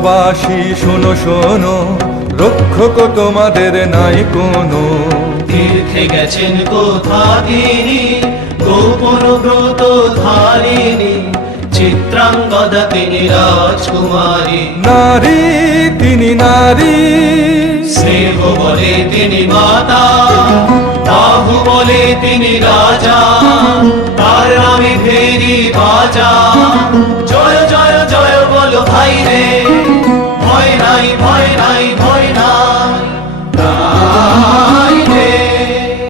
ভারতবাসী শোনো শোনো, রক্ষক তোমাদের নাই কোনো। তীর্থে গেছেন কোথা তিনি, গোপন ব্রত ধারিণী, চিত্রাঙ্গদা তিনি রাজকুমারী। নারী তিনি নারী, স্নেহ বলে তিনি মাতা, বাহু বলে তিনি রাজা, তার নামে ফেরি বাজা। জয় জয় জয় বলো ভাই রে।